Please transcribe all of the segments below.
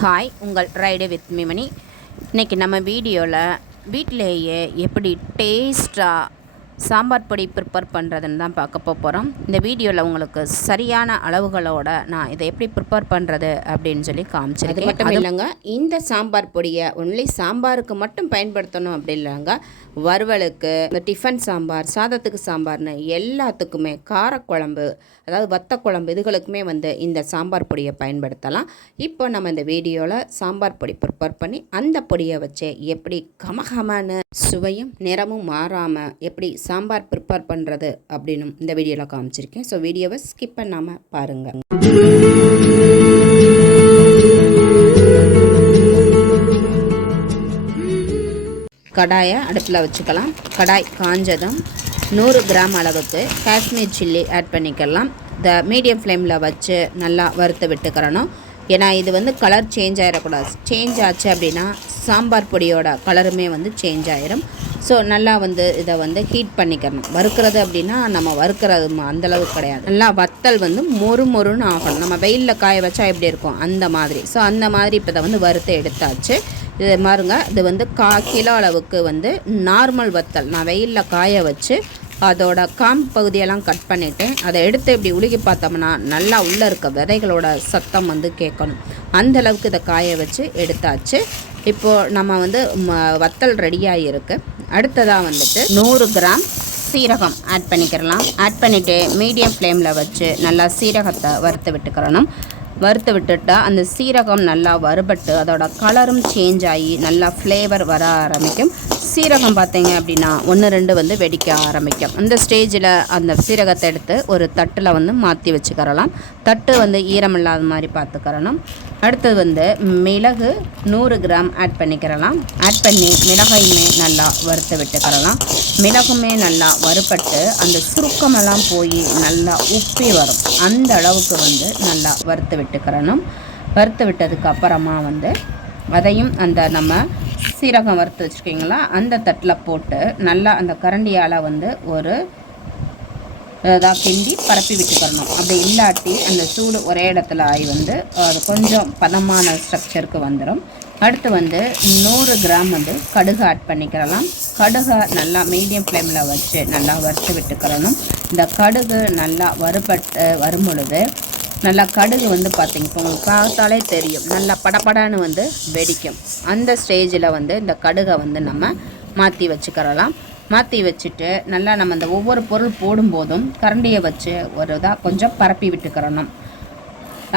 Hi உங்கள் ride with மிமணி இன்றைக்கி நம்ம வீடியோவில் வீட்டிலேயே எப்படி டேஸ்ட்டாக சாம்பார் பொடி ப்ரிப்பேர் பண்ணுறதுன்னு தான் பார்க்க போகிறோம் இந்த வீடியோவில் உங்களுக்கு சரியான அளவுகளோட நான் இதை எப்படி ப்ரிப்பேர் பண்ணுறது அப்படின்னு சொல்லி காமிச்சிருக்கேன். மட்டும் இல்லைங்க இந்த சாம்பார் பொடியை ஒன்லி சாம்பாருக்கு மட்டும் பயன்படுத்தணும் அப்படி இல்லைங்க. வறுவலுக்கு இந்த டிஃபன் சாம்பார் சாதத்துக்கு சாம்பார்னு எல்லாத்துக்குமே காரக்குழம்பு அதாவது வத்த குழம்பு இதுகளுக்குமே வந்து இந்த சாம்பார் பொடியை பயன்படுத்தலாம். இப்போ நம்ம இந்த வீடியோவில் சாம்பார் பொடி ப்ரிப்பேர் பண்ணி அந்த பொடியை வச்சு எப்படி கமகமான சுவையும் நிறமும் மாறாமல் எப்படி சாம்பார் ப்ரிப்பேர் பண்ணுறது அப்படின்னு இந்த வீடியோவில் காமிச்சிருக்கேன். ஸோ வீடியோவை ஸ்கிப் பண்ணாமல் பாருங்கள் கடாயை அடுப்பில் வச்சுக்கலாம். கடாய் காஞ்சதும் நூறு கிராம் அளவுக்கு காஷ்மீர் சில்லி ஆட் பண்ணிக்கலாம். இந்த மீடியம் ஃப்ளேமில் வச்சு நல்லா வறுத்து விட்டுக்கிறணும். ஏன்னா இது வந்து கலர் சேஞ்ச் ஆகிடக்கூடாது சேஞ்ச் ஆச்சு அப்படின்னா சாம்பார் பொடியோட கலருமே வந்து சேஞ்ச் ஆயிரும். ஸோ நல்லா வந்து இதை வந்து ஹீட் பண்ணிக்கணும். வறுக்கிறது அப்படின்னா நம்ம வறுக்கிறது அந்தளவு அந்த அளவுக்கு கிடையாது. நல்லா வத்தல் வந்து மொறு மொறுன்னு ஆகணும். நம்ம வெயிலில் காய வச்சா எப்படி இருக்கும்? அந்த மாதிரி. ஸோ அந்த மாதிரி இப்போ இதை வந்து வறுத்து எடுத்தாச்சு. இது மாருங்க இது வந்து கா கிலோ அளவுக்கு வந்து நார்மல் வத்தல். நான் வெயிலில் காய வச்சு அதோட காம் பகுதியெல்லாம் கட் பண்ணிவிட்டு அதை எடுத்து இப்படி உலுக்கி பார்த்தோம்னா நல்லா உள்ளே இருக்க விதைகளோட சத்தம் வந்து கேட்கணும். அந்த அளவுக்கு இதை காய வச்சு எடுத்தாச்சு. இப்போது நம்ம வந்து ம- வத்தல் ரெடியாக இருக்குது அடுத்ததாக வந்துட்டு நூறு கிராம் சீரகம் ஆட் பண்ணிக்கிறலாம். ஆட் பண்ணிவிட்டு மீடியம் ஃப்ளேமில் வச்சு நல்லா சீரகத்தை வறுத்து விட்டுக்கிறணும். வறுத்து விட்டுட்டா அந்த சீரகம் நல்லா வறுபட்டு அதோட கலரும் சேஞ்ச் ஆகி நல்லா ஃப்ளேவர் வர ஆரம்பிக்கும். சீரகம் பார்த்தீங்க அப்படின்னா ஒன்று ரெண்டு வந்து வெடிக்க ஆரம்பிக்கும். அந்த ஸ்டேஜில் அந்த சீரகத்தை எடுத்து ஒரு தட்டில் வந்து மாற்றி வச்சுக்கிறலாம். தட்டு வந்து ஈரமில்லாத மாதிரி பார்த்துக்கிறணும் அடுத்தது வந்து மிளகு நூறு கிராம் ஆட் பண்ணிக்கிறலாம். ஆட் பண்ணி மிளகையுமே நல்லா வறுத்து விட்டுக்கிறலாம். மிளகுமே நல்லா வறுபட்டு அந்த சுருக்கமெல்லாம் போய் நல்லா உப்பி வரும். அந்த அளவுக்கு வந்து நல்லா வறுத்து விட்டுக்கிறணும். வறுத்து விட்டதுக்கு அப்புறமா வந்து அதையும் அந்த நம்ம சீரகம் வறுத்து வச்சுருக்கீங்களா? அந்த தட்டில் போட்டு நல்லா அந்த கரண்டியால் வந்து ஒரு இதாக கிண்டி பரப்பி விட்டுக்கிறணும். அப்படி இல்லாட்டி அந்த சூடு ஒரே இடத்துல ஆகி வந்து அது கொஞ்சம் பதமான ஸ்ட்ரக்சருக்கு வந்துடும் அடுத்து வந்து நூறு கிராம் வந்து கடுகு ஆட் பண்ணிக்கிறலாம். கடுகை நல்லா மீடியம் ஃப்ளேமில் வச்சு நல்லா வறுத்து விட்டுக்கிறணும். இந்த கடுகு நல்லா வறுபட்டு வரும் பொழுது நல்லா கடுகு வந்து பார்த்திங்க இப்போ உங்களுக்கு பார்த்தாலே தெரியும். நல்லா படபடன்னு வந்து வெடிக்கும். அந்த ஸ்டேஜில் வந்து இந்த கடுகை வந்து நம்ம மாற்றி வச்சுக்கிறலாம். மாற்றி வச்சுட்டு நல்லா நம்ம அந்த ஒவ்வொரு பொருள் போடும்போதும் கரண்டியை வச்சு ஒரு இதாக கொஞ்சம் பரப்பி விட்டுக்கிறணும்.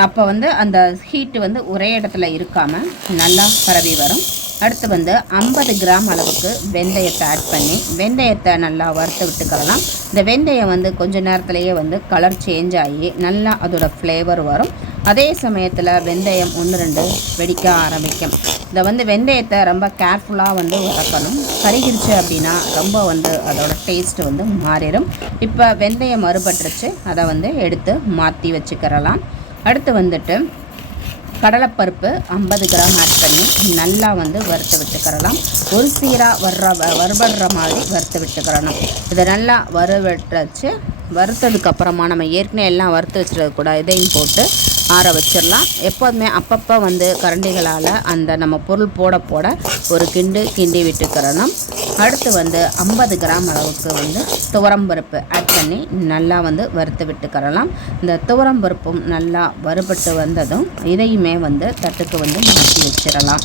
அப்போ வந்து அந்த ஹீட்டு வந்து ஒரே இடத்துல இருக்காமல் நல்லா பரவி வரும். அடுத்து வந்து ஐம்பது கிராம் அளவுக்கு வெந்தயத்தை ஆட் பண்ணி வெந்தயத்தை நல்லா வறுத்து விட்டுக்கலாம் இந்த வெந்தயம் வந்து கொஞ்ச நேரத்துலையே வந்து கலர் சேஞ்ச் ஆகி நல்லா அதோட ஃப்ளேவர் வரும். அதே சமயத்தில் வெந்தயம் ஒன்று ரெண்டு வெடிக்க ஆரம்பிக்கும். இதை வந்து வெந்தயத்தை ரொம்ப கேர்ஃபுல்லாக வந்து வதக்கணும். கருகிருச்சு அப்படின்னா ரொம்ப வந்து அதோடய டேஸ்ட் வந்து மாறிடும். இப்போ வெந்தயம் மறுபட்டுருச்சு. அதை வந்து எடுத்து மாற்றி வச்சுக்கிறலாம். அடுத்து வந்துட்டு கடலைப்பருப்பு ஐம்பது கிராம் ஆட் பண்ணி நல்லா வந்து வறுத்து விட்டுக்கிறலாம். ஒரு சீராக வர்ற வ- வறுபடுற மாதிரி வறுத்து விட்டுக்கிறணும். இதை நல்லா வறுவட்டுச்சு வறுத்ததுக்கு அப்புறமா நம்ம ஏற்கனவே எல்லாம் வறுத்து வச்சுருக்க கூட இதையும் போட்டு ஆற வச்சிடலாம். எப்போதுமே அப்பப்போ வந்து கரண்டிகளால் அந்த நம்ம பொருள் போட போட ஒரு கிண்டு கிண்டி விட்டுக்கிறணும். அடுத்து வந்து ஐம்பது கிராம் அளவுக்கு வந்து துவரம் பருப்பு ஆட் பண்ணி நல்லா வந்து வறுத்து விட்டுக்கிறலாம். இந்த துவரம் பருப்பும் நல்லா வறுபட்டு வந்ததும் இதையுமே வந்து தட்டுக்கு வந்து மாற்றி வச்சிடலாம்.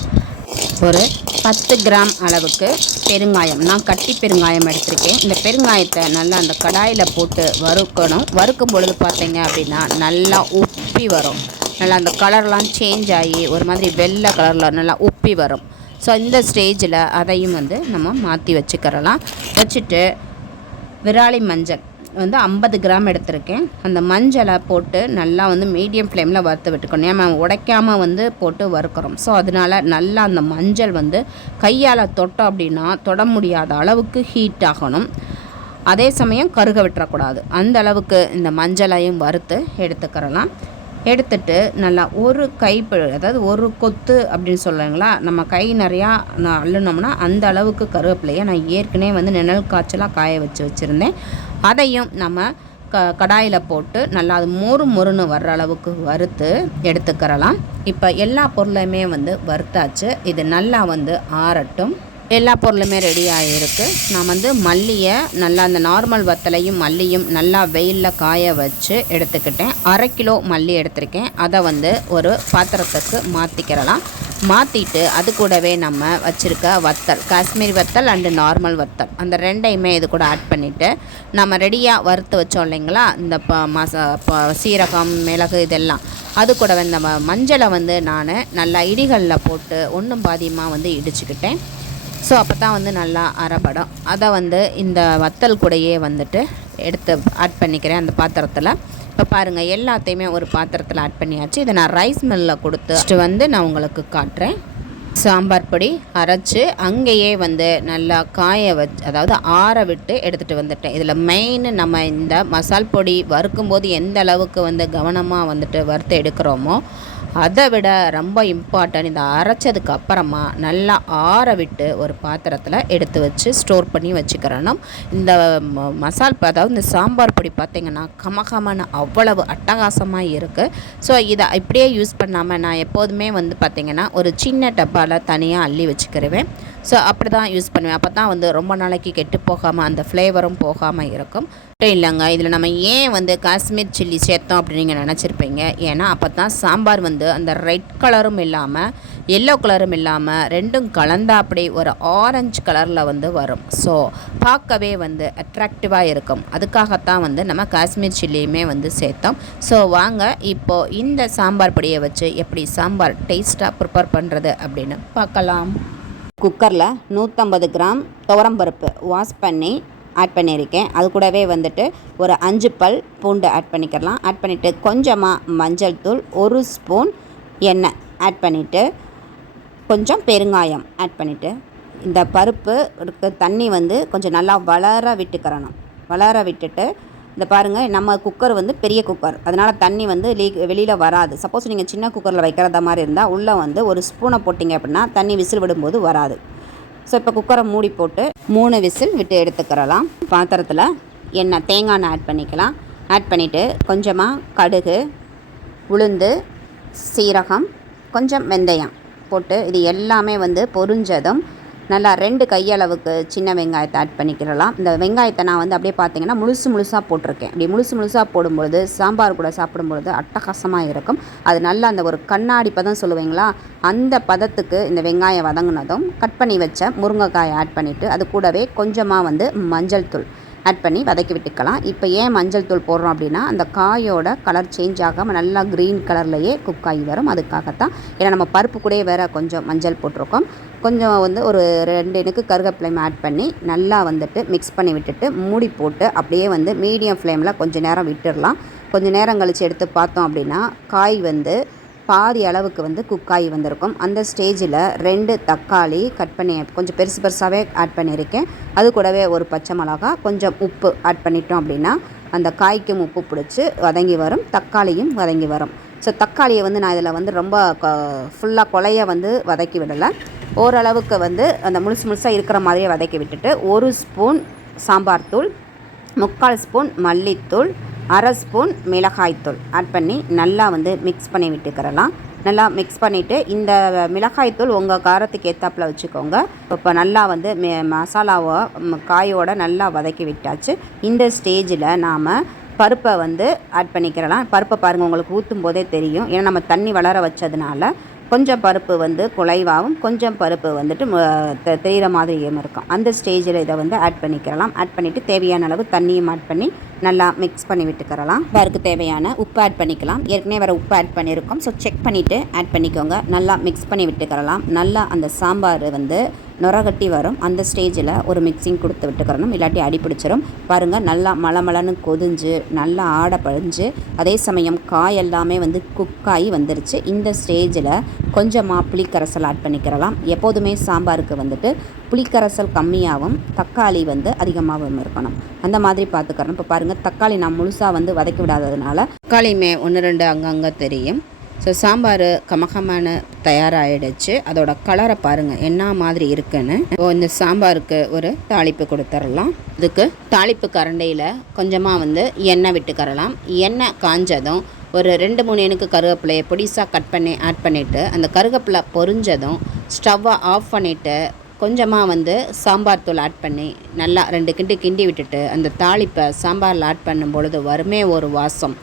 ஒரு பத்து கிராம் அளவுக்கு பெருங்காயம். நான் கட்டி பெருங்காயம் எடுத்திருக்கேன். இந்த பெருங்காயத்தை நல்லா அந்த கடாயில் போட்டு வறுக்கணும். வறுக்கும் பொழுது பார்த்தீங்க அப்படின்னா நல்லா உப்பி வரும். நல்லா அந்த கலர்லாம் சேஞ்ச் ஆகி ஒரு மாதிரி வெள்ளை கலரில் நல்லா உப்பி வரும். ஸோ இந்த ஸ்டேஜில் அதையும் வந்து நம்ம மாற்றி வச்சுக்கிறலாம். வச்சுட்டு விராலி மஞ்சள் வந்து ஐம்பது கிராம் எடுத்திருக்கேன். அந்த மஞ்சளை போட்டு நல்லா வந்து மீடியம் ஃப்ளேமில் வறுத்து விட்டுக்கணும். ஏன்னா உடைக்காமல் வந்து போட்டு வறுக்கிறோம். ஸோ அதனால நல்லா அந்த மஞ்சள் வந்து கையால் தொட்டோம் அப்படின்னா தொட முடியாத அளவுக்கு ஹீட் ஆகணும். அதே சமயம் கருக விட்டுறக்கூடாது. அந்த அளவுக்கு இந்த மஞ்சளையும் வறுத்து எடுத்துக்கிறலாம். எடுத்துட்டு நல்லா ஒரு கைப்பிழு அதாவது ஒரு கொத்து அப்படின்னு சொல்லுங்களா நம்ம கை நிறையா நான் அள்ளுனோம்னா அந்த அளவுக்கு கருவேப்பிலையை நான் ஏற்கனவே வந்து நிழல் காய்ச்சலாக காய வச்சு வச்சுருந்தேன். அதையும் நம்ம க கடாயில் போட்டு நல்லா அது மொறு மொறுன்னு வர்ற அளவுக்கு வறுத்து எடுத்துக்கிறலாம். இப்போ எல்லா பொருளையுமே வந்து வறுத்தாச்சு. இது நல்லா வந்து ஆறட்டும். எல்லா பொருளுமே ரெடி ஆகிருக்கு நான் வந்து மல்லியை நல்லா அந்த நார்மல் வத்தலையும் மல்லியும் நல்லா வெயிலில் காய வச்சு எடுத்துக்கிட்டேன். அரை கிலோ மல்லி எடுத்திருக்கேன். அதை வந்து ஒரு பாத்திரத்துக்கு மாற்றிக்கிறலாம் மாற்றிட்டு அது கூடவே நம்ம வச்சுருக்க வத்தல் காஷ்மீரி வத்தல் அண்டு நார்மல் வத்தல். அந்த ரெண்டையுமே இது கூட ஆட் பண்ணிவிட்டு நம்ம ரெடியாக வறுத்து வச்சோம் இல்லைங்களா? இந்த ப மசா ப சீரகம் மிளகு இதெல்லாம். அது கூட இந்த மஞ்சளை வந்து நான் நல்லா இடிகளில் போட்டு ஒன்றும் பாதியமாக வந்து இடிச்சுக்கிட்டேன். ஸோ அப்போ தான் வந்து நல்லா அரைப்படும். அதை வந்து இந்த வத்தல் கூடையே வந்துட்டு எடுத்து ஆட் பண்ணிக்கிறேன் அந்த பாத்திரத்தில். இப்போ பாருங்கள் எல்லாத்தையுமே ஒரு பாத்திரத்தில் ஆட் பண்ணியாச்சு. இதை நான் ரைஸ் மில்லில் கொடுத்துட்டு வந்து நான் உங்களுக்கு காட்டுறேன். சாம்பார் பொடி அரைச்சி அங்கேயே வந்து நல்லா காய வச்சு அதாவது ஆற விட்டு எடுத்துகிட்டு வந்துட்டேன். இதில் மெயின் நம்ம இந்த மசால் பொடி வறுக்கும்போது எந்த அளவுக்கு வந்து கவனமாக வந்துட்டு வறுத்து எடுக்கிறோமோ அதை விட ரொம்ப இம்பார்ட்டன்ட் இந்த அரைச்சதுக்கு அப்புறமா நல்லா ஆற விட்டு ஒரு பாத்திரத்தில் எடுத்து வச்சு ஸ்டோர் பண்ணி வச்சுக்கிறணும். இந்த ம- மசால் அதாவது இந்த சாம்பார் பொடி பார்த்திங்கன்னா கமகமான அவ்வளவு அட்டகாசமாக இருக்குது ஸோ இதை இப்படியே யூஸ் பண்ணாமல் நான் எப்போதுமே வந்து பார்த்திங்கன்னா ஒரு சின்ன டப்பாவில் தனியாக அள்ளி வச்சுக்கிருவேன். ஸோ அப்படி தான் யூஸ் பண்ணுவேன். அப்போ தான் வந்து ரொம்ப நாளைக்கு கெட்டு போகாமல் அந்த ஃப்ளேவரும் போகாமல் இருக்கும். மட்டும் இல்லைங்க இதில் நம்ம ஏன் வந்து காஷ்மீர் சில்லி சேர்த்தோம் அப்படின்னு நீங்கள் நினச்சிருப்பீங்க? ஏன்னா அப்போ தான் சாம்பார் வந்து அந்த ரெட் கலரும் இல்லாமல் எல்லோ கலரும் இல்லாமல் ரெண்டும் கலந்தா அப்படி ஒரு ஆரஞ்சு கலரில் வந்து வரும். ஸோ பார்க்கவே வந்து அட்ராக்டிவாக இருக்கும். அதுக்காகத்தான் வந்து நம்ம காஷ்மீர் சில்லியுமே வந்து சேர்த்தோம். ஸோ வாங்க இப்போது இந்த சாம்பார் பொடியை வச்சு எப்படி சாம்பார் டேஸ்ட்டாக ப்ரிப்பேர் பண்ணுறது அப்படின்னு பார்க்கலாம். குக்கரில் நூற்றம்பது கிராம் துவரம்பருப்பு வாஷ் பண்ணி ஆட் பண்ணியிருக்கேன். அது கூடவே வந்துட்டு ஒரு அஞ்சு பல் பூண்டு ஆட் பண்ணிக்கலாம் ஆட் பண்ணிவிட்டு கொஞ்சமாக மஞ்சள் தூள் ஒரு ஸ்பூன் எண்ணெய் ஆட் பண்ணிவிட்டு கொஞ்சம் பெருங்காயம் ஆட் பண்ணிவிட்டு இந்த பருப்பு இருக்க தண்ணி வந்து கொஞ்சம் நல்லா வளர விட்டுக்கிறணும். வளர விட்டுட்டு இந்த பாருங்கள் நம்ம குக்கர் வந்து பெரிய குக்கர் அதனால் தண்ணி வந்து லீக் வெளியில் வராது. சப்போஸ் நீங்கள் சின்ன குக்கரில் வைக்கிறத மாதிரி இருந்தால் உள்ளே வந்து ஒரு ஸ்பூனை போட்டிங்க அப்படின்னா தண்ணி விசில் விடும்போது வராது. ஸோ இப்போ குக்கரை மூடி போட்டு மூணு விசில் விட்டு எடுத்துக்கிறலாம். பாத்திரத்தில் எண்ணெய் தேங்காய் எண்ணெய் ஆட் பண்ணிக்கலாம். ஆட் பண்ணிவிட்டு கொஞ்சமாக கடுகு உளுந்து சீரகம் கொஞ்சம் வெந்தயம் போட்டு இது எல்லாமே வந்து பொரிஞ்சதும் நல்லா ரெண்டு கையளவுக்கு சின்ன வெங்காயத்தை ஆட் பண்ணிக்கிறலாம். இந்த வெங்காயத்தை நான் வந்து அப்படியே பார்த்தீங்கன்னா முழுசு முழுசாக போட்டிருக்கேன். அப்படி முழுசு முழுசாக போடும்பொழுது சாம்பார் கூட சாப்பிடும்பொழுது அட்டகாசமாக இருக்கும். அது நல்லா அந்த ஒரு கண்ணாடி பதம் சொல்லுவீங்களா? அந்த பதத்துக்கு இந்த வெங்காயம் வதங்கினதும் கட் பண்ணி வச்ச முருங்கைக்காயை ஆட் பண்ணிவிட்டு அது கூடவே கொஞ்சமாக வந்து மஞ்சள் தூள். ஆட் பண்ணி வதக்கி விட்டுக்கலாம். இப்போ ஏன் மஞ்சள் தூள் போடுறோம் அப்படின்னா அந்த காயோட கலர் சேஞ்ச் ஆகாமல் நல்லா க்ரீன் கலர்லையே குக் ஆகி வரும். அதுக்காகத்தான். ஏன்னா நம்ம பருப்பு கூட வேறு கொஞ்சம் மஞ்சள் போட்டிருக்கோம். கொஞ்சம் வந்து ஒரு ரெண்டு எனக்கு கருவேப்பிலையும் ஆட் பண்ணி நல்லா வந்துட்டு மிக்ஸ் பண்ணி விட்டுட்டு மூடி போட்டு அப்படியே வந்து மீடியம் ஃப்ளேமில் கொஞ்சம் நேரம் விட்டுடலாம் கொஞ்சம் நேரம் கழித்து எடுத்து பார்த்தோம் அப்படின்னா காய் வந்து பாதி அளவுக்கு வந்து குக்காகி வந்திருக்கும். அந்த ஸ்டேஜில் ரெண்டு தக்காளி கட் பண்ணி கொஞ்சம் பெருசு பெருசாகவே ஆட் பண்ணியிருக்கேன். அது கூடவே ஒரு பச்சை மிளகா கொஞ்சம் உப்பு ஆட் பண்ணிட்டோம் அப்படின்னா அந்த காய்க்கும் உப்பு பிடிச்சி வதங்கி வரும் தக்காளியும் வதங்கி வரும். ஸோ தக்காளியை வந்து நான் இதில் வந்து ரொம்ப ஃபுல்லாக கொலைய வந்து வதக்கி விடலை. ஓரளவுக்கு வந்து அந்த முழுசு முழுசாக இருக்கிற மாதிரியே வதக்கி விட்டுட்டு ஒரு ஸ்பூன் சாம்பார் தூள் முக்கால் ஸ்பூன் மல்லித்தூள் அரை ஸ்பூன் மிளகாய்த்தூள் ஆட் பண்ணி நல்லா வந்து மிக்ஸ் பண்ணி விட்டுக்கிறலாம். நல்லா மிக்ஸ் பண்ணிவிட்டு இந்த மிளகாய்த்தூள் உங்கள் காரத்துக்கு ஏற்றாப்புல வச்சுக்கோங்க. இப்போ நல்லா வந்து மசாலாவை காயோட நல்லா வதக்கி விட்டாச்சு. இந்த ஸ்டேஜில் நாம் பருப்பை வந்து ஆட் பண்ணிக்கிறலாம். பருப்பை பாருங்கள் உங்களுக்கு ஊற்றும் போதே தெரியும். ஏன்னா நம்ம தண்ணி வளர வச்சதுனால கொஞ்சம் பருப்பு வந்து குலைவாகவும் கொஞ்சம் பருப்பு வந்துட்டு தெரிகிற மாதிரியும் இருக்கும். அந்த ஸ்டேஜில் இதை வந்து ஆட் பண்ணிக்கிறலாம் ஆட் பண்ணிவிட்டு தேவையான அளவு தண்ணியும் ஆட் பண்ணி நல்லா மிக்ஸ் பண்ணி விட்டுக்கிறலாம். பருக்கு தேவையான உப்பு ஆட் பண்ணிக்கலாம். ஏற்கனவே வேறு உப்பு ஆட் பண்ணியிருக்கோம். ஸோ செக் பண்ணிவிட்டு ஆட் பண்ணிக்கோங்க. நல்லா மிக்ஸ் பண்ணி விட்டுக்கிறலாம். நல்லா அந்த சாம்பார் வந்து நுரகட்டி வரும். அந்த ஸ்டேஜில் ஒரு மிக்சிங் கொடுத்து விட்டுக்கிறணும். இல்லாட்டி அடி பிடிச்சிரும். பாருங்கள் நல்லா மலமலன்னு கொதிஞ்சு நல்லா ஆட பழிஞ்சு அதே சமயம் காய் எல்லாமே வந்து குக்காகி வந்துருச்சு. இந்த ஸ்டேஜில் கொஞ்சமாக புளிக்கரைசல் ஆட் பண்ணிக்கிறலாம். எப்போதுமே சாம்பாருக்கு வந்துட்டு புளிக்கரைசல் கம்மியாகவும் தக்காளி வந்து அதிகமாகவும் இருக்கணும். அந்த மாதிரி பார்த்துக்கிறணும் இப்போ பாருங்கள் தக்காளி நான் முழுசாக வந்து வதக்கி விடாததுனால தக்காளியுமே ஒன்று ரெண்டு அங்கங்கே தெரியும். ஸோ சாம்பார் கமகமான தயாராகிடுச்சு அதோட கலரை பாருங்கள் என்ன மாதிரி இருக்குன்னு. இப்போ இந்த சாம்பாருக்கு ஒரு தாளிப்பு கொடுத்துடலாம் இதுக்கு தாளிப்பு கரண்டையில் கொஞ்சமாக வந்து எண்ணெய் விட்டுக்கறலாம் எண்ணெய் காஞ்சதும் ஒரு ரெண்டு மூணு எனக்கு கருவேப்பிலையை பொடிசாக கட் பண்ணி ஆட் பண்ணிவிட்டு அந்த கருவேப்பிலை பொரிஞ்சதும் ஸ்டவ்வை ஆஃப் பண்ணிவிட்டு கொஞ்சமாக வந்து சாம்பார் தூள் ஆட் பண்ணி நல்லா ரெண்டு கிண்டி கிண்டி விட்டுட்டு அந்த தாளிப்பை சாம்பாரில் ஆட் பண்ணும் பொழுது வருமே ஒரு வாசம்.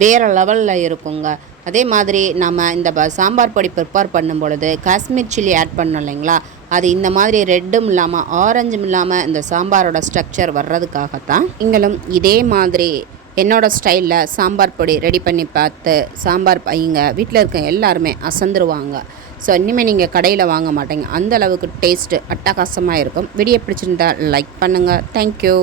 வேறு லெவலில் இருக்குங்க. அதே மாதிரி நம்ம இந்த ப- சாம்பார் பொடி ப்ரிப்பேர் பண்ணும் பொழுது காஷ்மீர் சில்லி ஆட் பண்ணோம் இல்லைங்களா? அது இந்த மாதிரி ரெட்டும் இல்லாமல் ஆரஞ்சும் இல்லாமல் இந்த சாம்பாரோட ஸ்ட்ரக்சர் வர்றதுக்காகத்தான் நீங்களும் இதே மாதிரி என்னோடய ஸ்டைலில் சாம்பார் பொடி ரெடி பண்ணி பார்த்து சாம்பார் பையங்க வீட்டில் இருக்க எல்லாருமே அசந்துருவாங்க. ஸோ இனிமேல் நீங்கள் கடையில் வாங்க மாட்டீங்க. அந்த அளவுக்கு டேஸ்ட்டு அட்டகாசமாக இருக்கும். வீடியோ பிடிச்சிருந்தா லைக் பண்ணுங்கள் தேங்க்யூ